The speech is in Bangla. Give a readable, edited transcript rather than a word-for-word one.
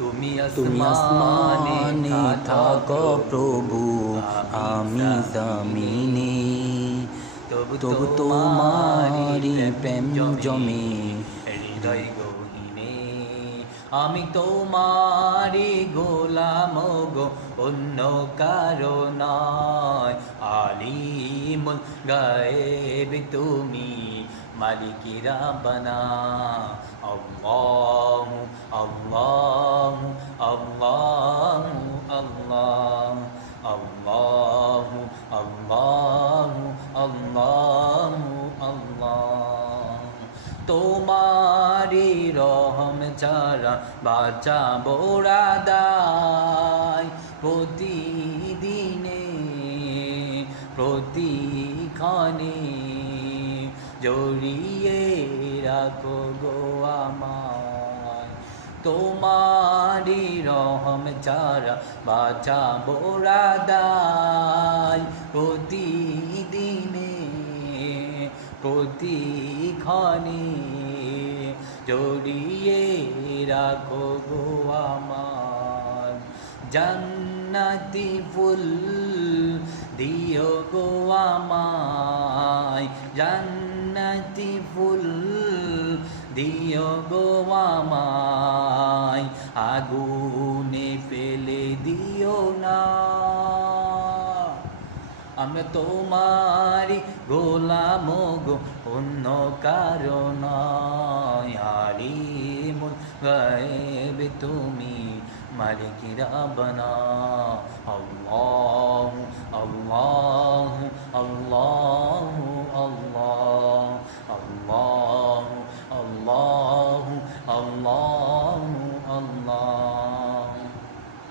তুমি আসমানে থাকো প্রভু, আমি জমিনে। তবু তোমারি প্রেম জমে হৃদয় গহীনে। আমি তোমারি গোলাম গো, অন্য কারো নয়। আলিমুল গায়েব তুমি, মালিকি রাব্বানা। আল্লাহু আল্লাহু আল্লাহু আল্লাহ, আল্লাহু আল্লাহু আল্লাহু আল্লাহ। তোমারি রহম ছাড়া বাঁচাবো দায়, প্রতিদিনে প্রতিক্ষণে জড়িয়ে রাখো গো আমায়। তোমারি রহম ছাড়া বাঁচাবো দায়, প্রতিদিনে প্রতিক্ষণে জড়িয়ে রাখো গো আমার। জান্নাতি ফুল দিও গো আমায়, জান্নাতি ফুল দিও গো আমায়, আগুনে ফেলে দিও না। আমি তোমারি গোলাম গো, অন্য কারো নয়। আলিমুল গায়েব তুমি, মালিকি রাব্বানা। আল্লাহু আল্লাহু আল্লাহু আল্লাহ, আল্লাহু আল্লাহু আল্লাহ।